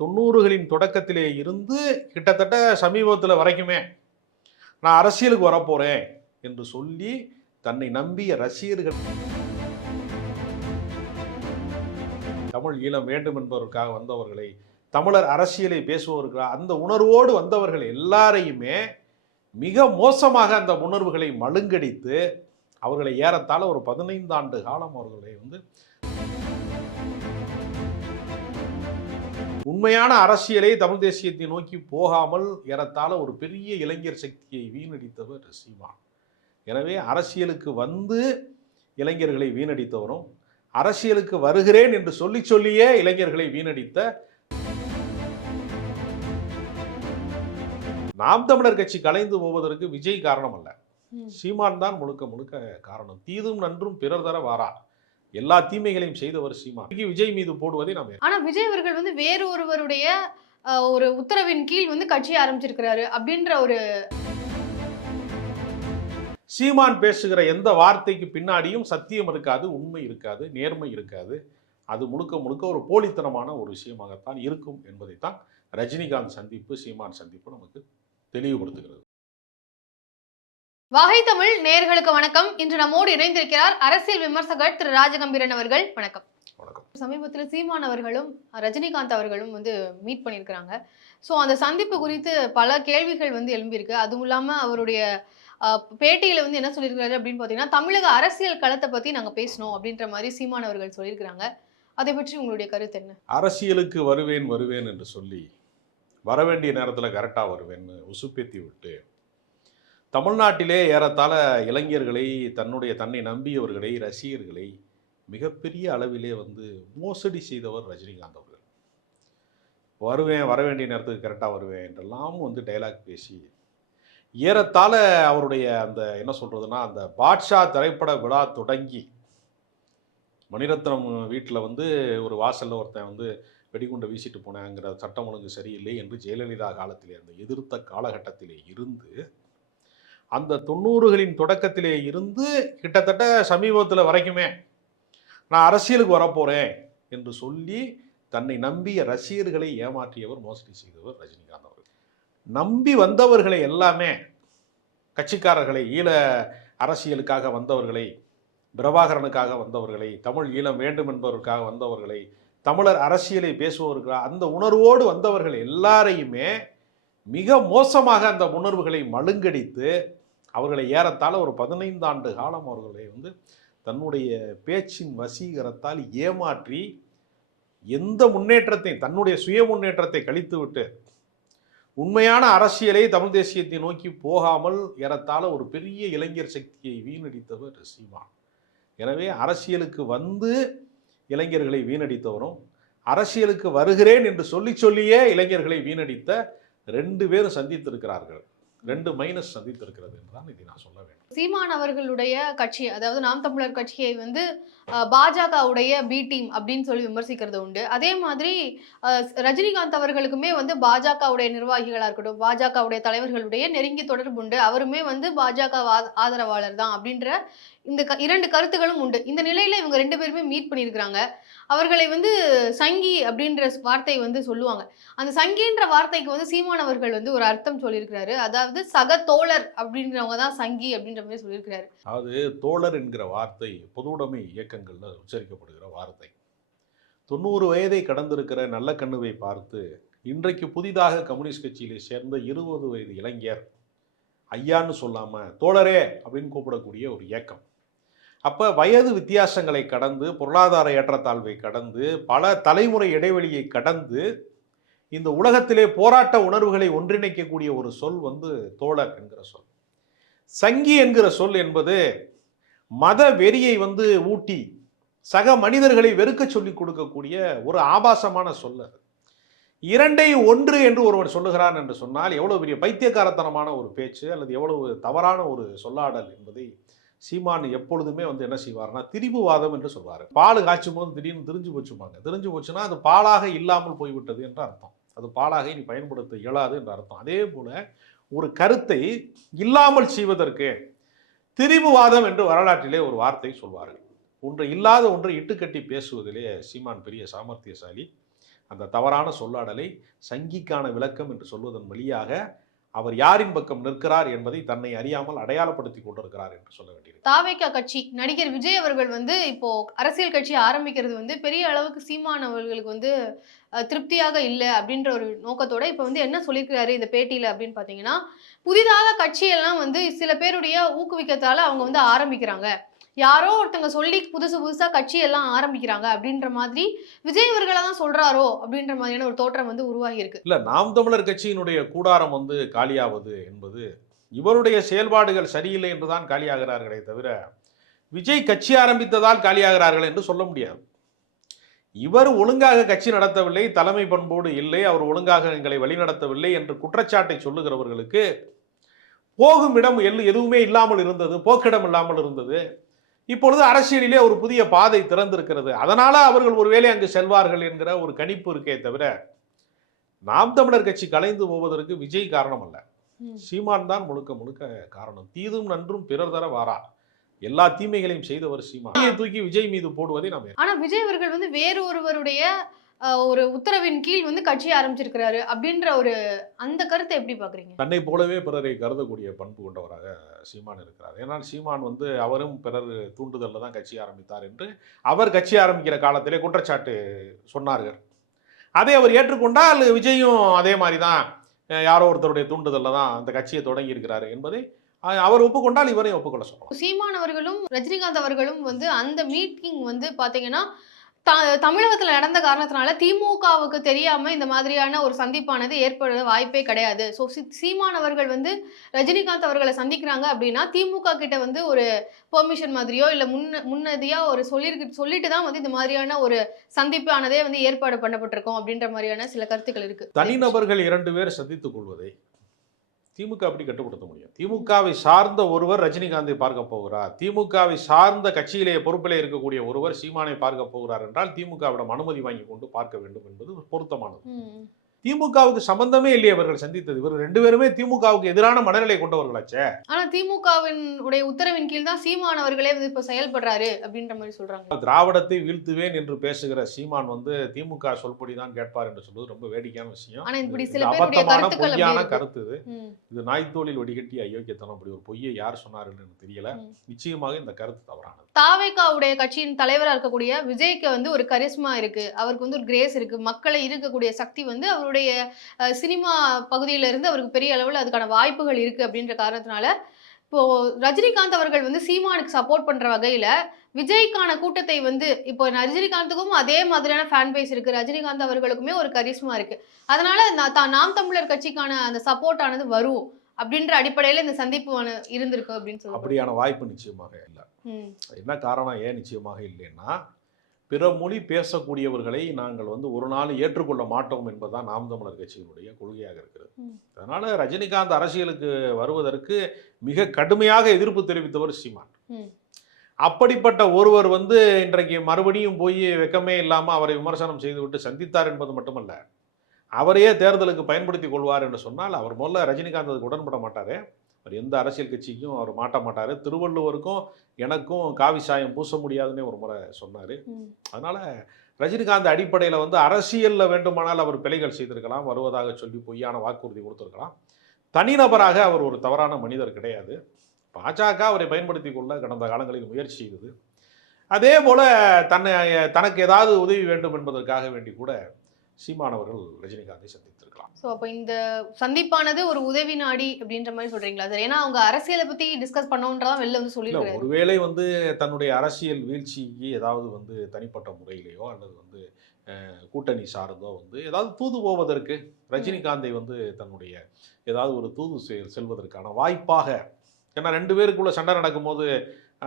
தொண்ணூறுகளின் தொடக்கத்திலே இருந்து கிட்டத்தட்ட சமீபத்தில் வரைக்குமே நான் அரசியலுக்கு வரப்போகிறேன் என்று சொல்லி தன்னை நம்பிய ரசிகர்கள் தமிழ் ஈழம் வேண்டும் என்பதற்காக வந்தவர்களை தமிழர் அரசியலை பேசுபவர்கள் அந்த உணர்வோடு வந்தவர்கள் எல்லாரையுமே மிக மோசமாக அந்த உணர்வுகளை மழுங்கடித்து அவர்களை ஏறத்தாழ ஒரு பதினைந்து ஆண்டு காலம் அவர்களை வந்து உண்மையான அரசியலை தமிழ் தேசியத்தை நோக்கி போகாமல் ஏறத்தாழ ஒரு பெரிய இளைஞர் சக்தியை வீணடித்தவர் சீமான். எனவே அரசியலுக்கு வந்து இளைஞர்களை வீணடித்தவரும் அரசியலுக்கு வருகிறேன் என்று சொல்லி சொல்லியே இளைஞர்களை வீணடித்த நாம் தமிழர் கட்சி கலைந்து போவதற்கு விஜய் காரணம் அல்ல. சீமான் தான் முழுக்க முழுக்க காரணம். தீதும் நன்றும் பிறர் தர வாரா எல்லா தீமைகளையும் செய்தவர் சீமான். இன்னைக்கு விஜய் மீது போடுவதை நாம் ஆனா விஜய் அவர்கள் வந்து வேறு ஒருவருடைய ஒரு உத்தரவின் கீழ் வந்து கட்சி ஆரம்பிச்சிருக்கிறாரு அப்படின்ற ஒரு சீமான் பேசுகிற எந்த வார்த்தைக்கு பின்னாடியும் சத்தியம் இருக்காது உண்மை இருக்காது நேர்மை இருக்காது. அது முழுக்க முழுக்க ஒரு போலித்தனமான ஒரு விஷயமாகத்தான் இருக்கும் என்பதைத்தான் ரஜினிகாந்த் சந்திப்பு சீமான் சந்திப்பு நமக்கு தெளிவுபடுத்துகிறது. வகை தமிழ் நேயர்களுக்கு வணக்கம். இன்று நம்மோடு இணைந்திருக்கிறார் அரசியல் விமர்சகர் திரு ராஜகம்பீரன் அவர்கள். வணக்கம். வணக்கம். சமீபத்தில் சீமான் அவர்களும் ரஜினிகாந்த் அவர்களும் வந்து மீட் பண்ணியிருக்கிறாங்க. ஸோ அந்த சந்திப்பு குறித்து பல கேள்விகள் வந்து எழும்பியிருக்கு. அதுவும் இல்லாமல் அவருடைய பேட்டியில வந்து என்ன சொல்லியிருக்காரு அப்படின்னு பார்த்தீங்கன்னா தமிழக அரசியல் களத்தை பற்றி நாங்கள் பேசணும் அப்படின்ற மாதிரி சீமான் அவர்கள் சொல்லியிருக்கிறாங்க. அதை பற்றி உங்களுடைய கருத்து என்ன? அரசியலுக்கு வருவேன் வருவேன் என்று சொல்லி வர வேண்டிய நேரத்தில் கரெக்டாக வருவேன்னு உசுப்பேத்தி விட்டு தமிழ்நாட்டிலே ஏறத்தாழ இளைஞர்களை தன்னுடைய தன்னை நம்பியவர்களை ரசிகர்களை மிகப்பெரிய அளவிலே வந்து மோசடி செய்தவர் ரஜினிகாந்த் அவர்கள். வருவேன் வர வேண்டிய நேரத்துக்கு கரெக்டாக வருவேன் என்றெல்லாம் வந்து டைலாக் பேசி ஏறத்தாழ அவருடைய அந்த என்ன சொல்கிறதுனா அந்த பாட்ஷா திரைப்பட விழா தொடங்கி மணிரத்னம் வீட்டில் வந்து ஒரு வாசலில் ஒருத்தன் வந்து வெடிகுண்டை வீசிட்டு போனேங்கிற சட்டம் ஒழுங்கு சரியில்லை என்று ஜெயலலிதா காலத்திலே அந்த எதிர்த்த காலகட்டத்திலே இருந்து அந்த தொண்ணூறுகளின் தொடக்கத்திலே இருந்து கிட்டத்தட்ட சமீபத்தில் வரைக்குமே நான் அரசியலுக்கு வரப்போகிறேன் என்று சொல்லி தன்னை நம்பிய ரசிகர்களை ஏமாற்றியவர் மோசடி செய்தவர் ரஜினிகாந்த் அவர்கள். நம்பி வந்தவர்களை எல்லாமே கட்சிக்காரர்களை ஈழ அரசியலுக்காக வந்தவர்களை பிரபாகரனுக்காக வந்தவர்களை தமிழ் ஈழம் வேண்டும் என்பதற்காக வந்தவர்களை தமிழர் அரசியலை பேசுபவர்களாக அந்த உணர்வோடு வந்தவர்கள் எல்லாரையுமே மிக மோசமாக அந்த உணர்வுகளை மழுங்கடித்து அவர்களை ஏறத்தாழ ஒரு பதினைந்து ஆண்டு காலம் அவர்களை வந்து தன்னுடைய பேச்சின் வசீகரத்தால் ஏமாற்றி எந்த முன்னேற்றத்தையும் தன்னுடைய சுய முன்னேற்றத்தை கழித்துவிட்டு உண்மையான அரசியலை தமிழ் தேசியத்தை நோக்கி போகாமல் ஏறத்தாழ ஒரு பெரிய இளைஞர் சக்தியை வீணடித்தவர் சீமான். எனவே அரசியலுக்கு வந்து இளைஞர்களை வீணடித்தவரும் அரசியலுக்கு வருகிறேன் என்று சொல்லி சொல்லியே இளைஞர்களை வீணடித்த ரெண்டு பேரும் சந்தித்திருக்கிறார்கள். ரெண்டு மைனஸ் சந்தித்திருக்கிறது என்றுதான் இதை நான் சொல்ல வேண்டும். சீமான் அவர்களுடைய கட்சி அதாவது நாம் தமிழர் கட்சியை வந்து பாஜகவுடைய பி டீம் அப்படின்னு சொல்லி விமர்சிக்கிறது உண்டு. அதே மாதிரி ரஜினிகாந்த் அவர்களுக்குமே வந்து பாஜகவுடைய நிர்வாகிகளாக இருக்கட்டும் பாஜகவுடைய தலைவர்களுடைய நெருங்கிய தொடர்பு உண்டு. அவருமே வந்து பாஜக வா- ஆதரவாளர் தான் அப்படின்ற இந்த க- இரண்டு கருத்துகளும் உண்டு. இந்த நிலையில இவங்க ரெண்டு பேருமே மீட் பண்ணியிருக்கிறாங்க. அவர்களை வந்து சங்கி அப்படின்ற வார்த்தை வந்து சொல்லுவாங்க. அந்த சங்கின்ற வார்த்தைக்கு வந்து சீமானவர்கள் வந்து ஒரு அர்த்தம் சொல்லியிருக்கிறாரு. அதாவது சக தோழர் அப்படின்றவங்க தான் சங்கி அப்படின்ற மாதிரி சொல்லியிருக்கிறாரு. அதாவது தோழர் என்கிற வார்த்தை பொதுவுடைமை இயக்கங்கள்ல உச்சரிக்கப்படுகிற வார்த்தை. தொண்ணூறு வயதை கடந்திருக்கிற நல்ல கண்ணுவை பார்த்து இன்றைக்கு புதிதாக கம்யூனிஸ்ட் கட்சியிலே சேர்ந்த இருபது வயது இளைஞர் ஐயான்னு சொல்லாமல் தோழரே அப்படின்னு கூப்பிடக்கூடிய ஒரு இயக்கம். அப்ப வயது வித்தியாசங்களை கடந்து பொருளாதார ஏற்றத்தாழ்வை கடந்து பல தலைமுறை இடைவெளியை கடந்து இந்த உலகத்திலே போராட்ட உணர்வுகளை ஒன்றிணைக்கக்கூடிய ஒரு சொல் வந்து தோழர் என்கிற சொல். சங்கி என்கிற சொல் என்பது மத வெறியை வந்து ஊட்டி சக மனிதர்களை வெறுக்க சொல்லி கொடுக்கக்கூடிய ஒரு ஆபாசமான சொல் அது. இரண்டை ஒன்று என்று ஒருவன் சொல்லுகிறான் என்று சொன்னால் எவ்வளவு பெரிய பைத்தியக்காரத்தனமான ஒரு பேச்சு அல்லது எவ்வளவு தவறான ஒரு சொல்லாடல் என்பதை சீமான் எப்பொழுதுமே வந்து என்ன செய்வார்னா திரிபுவாதம் என்று சொல்வார். பால் காய்ச்சும் போது திடீர்னு திரிஞ்சு போச்சுமாங்க திரிஞ்சு போச்சுன்னா அது பாலாக இல்லாமல் போய்விட்டது என்று அர்த்தம். அது பாலாக இனி பயன்படுத்த இயலாது என்று அர்த்தம். அதே போல ஒரு கருத்தை இல்லாமல் செய்வதற்கு திரிபுவாதம் என்று வரலாற்றிலே ஒரு வார்த்தை சொல்வார்கள். ஒன்று இல்லாத ஒன்று இட்டுக்கட்டி பேசுவதிலே சீமான் பெரிய சாமர்த்தியசாலி. அந்த தவறான சொல்லாடலை சங்கிக்கான விளக்கம் என்று சொல்வதன் வழியாக அவர் யாரின் பக்கம் நிற்கிறார் என்பதை தன்னை அறியாமல் அடையாளப்படுத்தி கொண்டிருக்கிறார் என்று சொல்ல வேண்டியது தாவேக்கா கட்சி நடிகர் விஜய் அவர்கள் வந்து இப்போ அரசியல் கட்சி ஆரம்பிக்கிறது வந்து பெரிய அளவுக்கு சீமான் அவர்களுக்கு வந்து திருப்தியாக இல்லை அப்படின்ற ஒரு நோக்கத்தோட இப்போ வந்து என்ன சொல்லியிருக்கிறாரு இந்த பேட்டியில் அப்படின்னு பார்த்தீங்கன்னா புதிதாக கட்சியெல்லாம் வந்து சில பேருடைய ஊக்குவிக்கத்தால் அவங்க வந்து ஆரம்பிக்கிறாங்க. யாரோ ஒருத்தங்க சொல்லி புதுசு புதுசாக கட்சி எல்லாம் ஆரம்பிக்கிறாங்க அப்படின்ற மாதிரி விஜய் அவர்களை தான் சொல்கிறாரோ அப்படின்ற மாதிரியான ஒரு தோற்றம் வந்து உருவாகி இருக்கு இல்லை நாம் தமிழர் கட்சியினுடைய கூடாரம் வந்து காலியாவது என்பது இவருடைய செயல்பாடுகள் சரியில்லை என்றுதான் காலியாகிறார்களே தவிர விஜய் கட்சி ஆரம்பித்ததால் காலியாகிறார்கள் என்று சொல்ல முடியாது. இவர் ஒழுங்காக கட்சி நடத்தவில்லை தலைமை பண்போடு இல்லை அவர் ஒழுங்காக எங்களை வழிநடத்தவில்லை என்று குற்றச்சாட்டை சொல்லுகிறவர்களுக்கு போகும் இடம் எல்லு எதுவுமே இல்லாமல் இருந்தது போக்கிடம் இல்லாமல் இருந்தது. இப்பொழுது அரசியலிலே ஒரு புதிய பாதை திறந்திருக்கிறது. அதனால அவர்கள் ஒருவேளை அங்கு செல்வார்கள் என்கிற ஒரு கணிப்பு இருக்கே தவிர நாம் தமிழர் கட்சி கலைந்து போவதற்கு விஜய் காரணம் அல்ல. சீமான் தான் முழுக்க முழுக்க காரணம். தீதும் நன்றும் பிறர் தர வாரா. எல்லா தீமைகளையும் செய்தவர் சீமான். தூக்கி விஜய் மீது போடுவதை நாம் ஆனா விஜய் அவர்கள் வந்து வேறு ஒருவருடைய ஒரு உத்தரவின் கீழ் வந்து கட்சி ஆரம்பிச்சிருக்கிறாரு அப்படின்ற ஒரு அந்த கருத்தை எப்படி பாக்குறீங்க தன்னை போலவே பிறரை கருதக்கூடிய பண்பு கொண்டவராக சீமான் இருக்கிறார். ஏன்னால் சீமான் வந்து அவரும் பிறர் தூண்டுதலில் தான் கட்சி ஆரம்பித்தார் என்று அவர் கட்சி ஆரம்பிக்கிற காலத்திலே குற்றச்சாட்டு சொன்னார்கள். அதை அவர் ஏற்றுக்கொண்டால் விஜயும் அதே மாதிரி தான் யாரோ ஒருத்தருடைய தூண்டுதலில் தான் அந்த கட்சியை தொடங்கி இருக்கிறாரு என்பதை அவர் ஒப்புக்கொண்டால் இவரையும் ஒப்புக்கொள்ள சொல்லலாம். சீமான் அவர்களும் ரஜினிகாந்த் அவர்களும் வந்து அந்த மீட்டிங் வந்து பாத்தீங்கன்னா த- தமிழகத்தில் நடந்த காரணத்தினால திமுகவுக்கு தெரியாம இந்த மாதிரியான ஒரு சந்திப்பானது ஏற்பட வாய்ப்பே கிடையாது. ஸோ சீமானவர்கள் வந்து ரஜினிகாந்த் அவர்களை சந்திக்கிறாங்க அப்படின்னா திமுக கிட்ட வந்து ஒரு பெர்மிஷன் மாதிரியோ இல்லை முன்ன முன்னதியா ஒரு சொல்லிருக்கு சொல்லிட்டு தான் வந்து இந்த மாதிரியான ஒரு சந்திப்பானதே வந்து ஏற்பாடு பண்ணப்பட்டிருக்கும் அப்படின்ற மாதிரியான சில கருத்துக்கள் இருக்கு. தனிநபர்கள் இரண்டு பேர் சந்தித்துக் கொள்வதை திமுக அப்படி கட்டுப்படுத்த முடியும்? திமுகவை சார்ந்த ஒருவர் ரஜினிகாந்தை பார்க்க போகிறார். திமுகவை சார்ந்த கட்சியிலே பொறுப்பிலே இருக்கக்கூடிய ஒருவர் சீமானை பார்க்க போகிறார் என்றால் திமுகவிடம் அனுமதி வாங்கி கொண்டு பார்க்க வேண்டும் என்பது பொருத்தமானது. திமுகவுக்கு சம்பந்தமே இல்லையே அவர்கள் சந்தித்தது. இவர் ரெண்டு பேருமே திமுகவுக்கு எதிரான மனநிலை கொண்டவர்களாச்சே. ஆனா திமுகவின் உடைய உத்தரவின் கீழ் தான் சீமான் அவர்களே வந்து இப்ப செயல்படுறாரு அப்படின்ற மாதிரி சொல்றாங்க. திராவிடத்தை வீழ்த்துவேன் என்று பேசுகிற சீமான் வந்து திமுக சொல்படி தான் கேட்பார் என்று சொல்வது ரொம்ப வேடிக்கையான விஷயம். ஆனா இப்படி சில அபத்தமான பொய்யான. கருத்து இது. நாய்த்தோலில் வடிகட்டி அயோக்கியத்தனம் அப்படி ஒரு பொய்யை யார் சொன்னார்கள் எனக்கு தெரியல. நிச்சயமாக இந்த கருத்து தவறானது. தாவேகாவுடைய கட்சியின் தலைவரா இருக்கக்கூடிய விஜய்க்கு வந்து ஒரு கரிஸ்மா இருக்கு. அவருக்கு வந்து ஒரு கிரேஸ் இருக்கு. மக்களை இருக்கக்கூடிய சக்தி வந்து அவருடைய சினிமா பகுதியில இருந்து அவருக்கு பெரிய அளவுல அதுக்கான வாய்ப்புகள் இருக்கு அப்படின்ற காரணத்தினால இப்போ ரஜினிகாந்த் அவர்கள் வந்து சீமானுக்கு சப்போர்ட் பண்ற வகையில விஜய்க்கான கூட்டத்தை வந்து இப்போ ரஜினிகாந்துக்கும் அதே மாதிரியான ஃபேன் பேஸ் இருக்கு. ரஜினிகாந்த் அவர்களுக்குமே ஒரு கரிஸ்மா இருக்கு. அதனால நான் தா- நாம் தமிழர் கட்சிக்கான அந்த சப்போர்ட் ஆனது வரும் அப்படின்ற அடிப்படையில இந்த சந்திப்பு இருந்திருக்கு அப்படின்னு சொல்லுவாங்க. அப்படியான வாய்ப்பு நிச்சயமாக இல்லை. என்ன காரணம் ஏன் நிச்சயமாக இல்லைன்னா பிற மொழி பேசக்கூடியவர்களை நாங்கள் வந்து ஒரு நாள் ஏற்றுக்கொள்ள மாட்டோம் என்பதுதான் நாம் தமிழர் கட்சியினுடைய கொள்கையாக இருக்கிறது. அதனால ரஜினிகாந்த் அரசியலுக்கு வருவதற்கு மிக கடுமையாக எதிர்ப்பு தெரிவித்தவர் சீமான். அப்படிப்பட்ட ஒருவர் வந்து இன்றைக்கு மறுபடியும் போய் வெக்கமே இல்லாமல் அவரை விமர்சனம் செய்துவிட்டு சந்தித்தார் என்பது மட்டுமல்ல அவரையே தேர்தலுக்கு பயன்படுத்தி கொள்வார் என்று சொன்னால் அவர் முதல்ல ரஜினிகாந்த் அதுக்கு உடன்பட மாட்டார் அவர் எந்த அரசியல் கட்சிக்கும் அவர் மாட்ட மாட்டார். திருவள்ளுவருக்கும் எனக்கும் காவி சாயம் பூச முடியாதுன்னே ஒரு முறை சொன்னார். அதனால ரஜினிகாந்த் அடிப்படையில் வந்து அரசியலில் வேண்டுமானால் அவர் பிழைகள் செய்திருக்கலாம் வருவதாக சொல்லி பொய்யான வாக்குறுதி கொடுத்திருக்கலாம். தனிநபராக அவர் ஒரு தவறான மனிதர் கிடையாது. பாஜக அவரை பயன்படுத்தி கொள்ள கடந்த காலங்களில் முயற்சி செய்தது. அதே போல தன்னை தனக்கு ஏதாவது உதவி வேண்டும் என்பதற்காக வேண்டி கூட சீமானவர்கள் ரஜினிகாந்தை சந்தித்திருக்கலாம். ஸோ அப்போ இந்த சந்திப்பானது ஒரு உதவி நாடி அப்படின்ற மாதிரி சொல்றீங்களா சார்? ஏன்னா அவங்க அரசியலை பத்தி டிஸ்கஸ் பண்ணோன்றதான் வெளில வந்து சொல்லியிருக்காரு. ஒருவேளை வந்து தன்னுடைய அரசியல் வீழ்ச்சிக்கு ஏதாவது வந்து தனிப்பட்ட முறையிலேயோ அல்லது வந்து கூட்டணி சார்ந்தோ வந்து ஏதாவது தூது போவதற்கு ரஜினிகாந்தை வந்து தன்னுடைய ஏதாவது ஒரு தூது செல்வதற்கான வாய்ப்பாக ஏன்னா ரெண்டு பேருக்குள்ள சண்டை நடக்கும்போது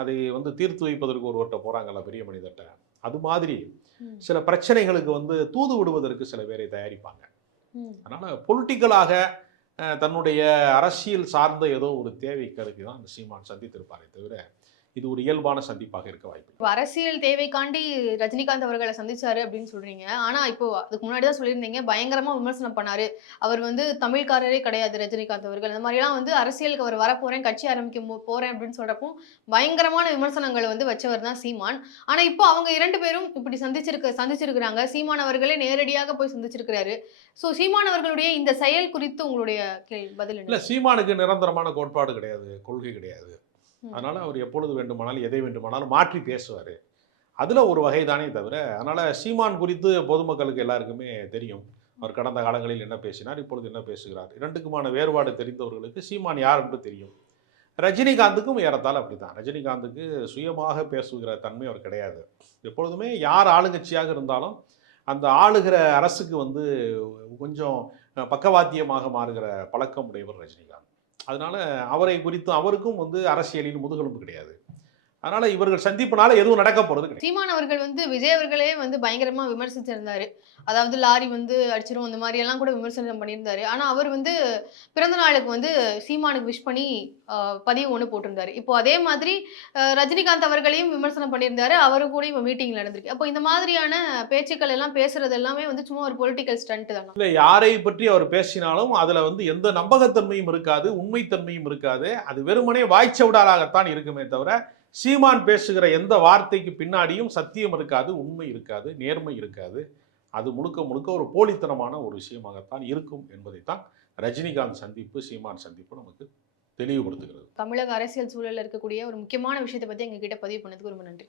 அதை வந்து தீர்த்து வைப்பதற்கு ஒருவர்கிட்ட போகிறாங்கல்ல பெரிய மனிதர்கிட்ட அது மாதிரி. சில பிரச்சனைகளுக்கு வந்து தூது விடுவதற்கு சில பேரை தயாரிப்பாங்க. அதனால் பொலிட்டிக்கலாக தன்னுடைய அரசியல் சார்ந்த ஏதோ ஒரு தேவை கருதி தான் அந்த சீமான் சந்தித்திருப்பாரே தவிர இது ஒரு இயல்பான சந்திப்பாக இருக்க வாய்ப்பு இப்போ அரசியல் தேவைக்காண்டி ரஜினிகாந்த் அவர்களை சந்திச்சாரு அப்படின்னு சொல்றீங்க. ஆனா இப்போ அதுக்கு முன்னாடி தான் சொல்லியிருந்தீங்க பயங்கரமா விமர்சனம் பண்ணாரு. அவர் வந்து தமிழ்காரரே கிடையாது ரஜினிகாந்த் அவர்கள். அந்த மாதிரிலாம் வந்து அரசியலுக்கு அவர் வரப்போறேன் கட்சி ஆரம்பிக்க போறேன் அப்படின்னு சொல்றப்போ பயங்கரமான விமர்சனங்களை வந்து வச்சவர் தான் சீமான். ஆனா இப்போ அவங்க இரண்டு பேரும் இப்படி சந்திச்சிருக்க சந்திச்சிருக்கிறாங்க. சீமான் அவர்களே நேரடியாக போய் சந்திச்சிருக்கிறாரு. சோ சீமான் அவர்களுடைய இந்த செயல் குறித்து உங்களுடைய கேள்வி பதில் இல்ல சீமானுக்கு நிரந்தரமான கோட்பாடு கிடையாது கொள்கை கிடையாது. அதனால் அவர் எப்பொழுது வேண்டுமானாலும் எதை வேண்டுமானாலும் மாற்றி பேசுவார். அதில் ஒரு வகை தானே தவிர அதனால் சீமான் குறித்து பொதுமக்களுக்கு எல்லாருக்குமே தெரியும். அவர் கடந்த காலங்களில் என்ன பேசினார் இப்பொழுது என்ன பேசுகிறார். இரண்டுக்குமான வேறுபாடு தெரிந்தவர்களுக்கு சீமான் யார் என்று தெரியும். ரஜினிகாந்துக்கும் ஏறத்தாழ அப்படிதான் ரஜினிகாந்துக்கு சுயமாக பேசுகிற தன்மை அவர் கிடையாது. எப்பொழுதுமே யார் ஆளுங்கட்சியாக இருந்தாலும் அந்த ஆளுகிற அரசுக்கு வந்து கொஞ்சம் பக்கவாத்தியமாக மாறுகிற பழக்கம் உடையவர் ரஜினிகாந்த். அதனால அவரை குறித்து அவருக்கும் வந்து அரசியலில் முதுகெலும்பு கிடையாது. அதனால இவர்கள் சந்திப்புனால எதுவும் நடக்க போறது கிடையாது. சீமான் அவர்கள் வந்து விஜய் அவர்களே வந்து பயங்கரமா விமர்சிச்சிருந்தாரு. அதாவது லாரி வந்து அடிச்சிரும் அந்த மாதிரி எல்லாம் கூட விமர்சனம் பண்ணியிருந்தாரு. ஆனா அவர் வந்து பிறந்த நாளுக்கு வந்து சீமானுக்கு விஷ் பண்ணி பதிவு ஒன்று போட்டிருந்தாரு. இப்போ அதே மாதிரி ரஜினிகாந்த் அவர்களையும் விமர்சனம் பண்ணியிருந்தாரு. அவரு கூட இப்போ மீட்டிங் நடந்திருக்கு. அப்போ இந்த மாதிரியான பேச்சுக்கள் எல்லாம் பேசுறது எல்லாமே வந்து சும்மா ஒரு பொலிட்டிக்கல் ஸ்டண்ட் தானே? இல்ல யாரை பற்றி அவர் பேசினாலும் அதுல வந்து எந்த நம்பகத்தன்மையும் இருக்காது உண்மைத்தன்மையும் இருக்காது. அது வெறுமனே வாய்ச்சவிடாலாகத்தான் இருக்குமே தவிர சீமான் பேசுகிற எந்த வார்த்தைக்கு பின்னாடியும் சத்தியம் இருக்காது உண்மை இருக்காது நேர்மை இருக்காது. அது முழுக்க முழுக்க ஒரு போலித்தனமான ஒரு விஷயமாகத்தான் இருக்கும் என்பதைத்தான் ரஜினிகாந்த் சந்திப்பு சீமான் சந்திப்பு நமக்கு தெளிவுபடுத்துகிறது. தமிழக அரசியல் சூழலில் இருக்கக்கூடிய ஒரு முக்கியமான விஷயத்தை பற்றி எங்ககிட்ட பதிவு பண்ணதுக்கு ரொம்ப நன்றி.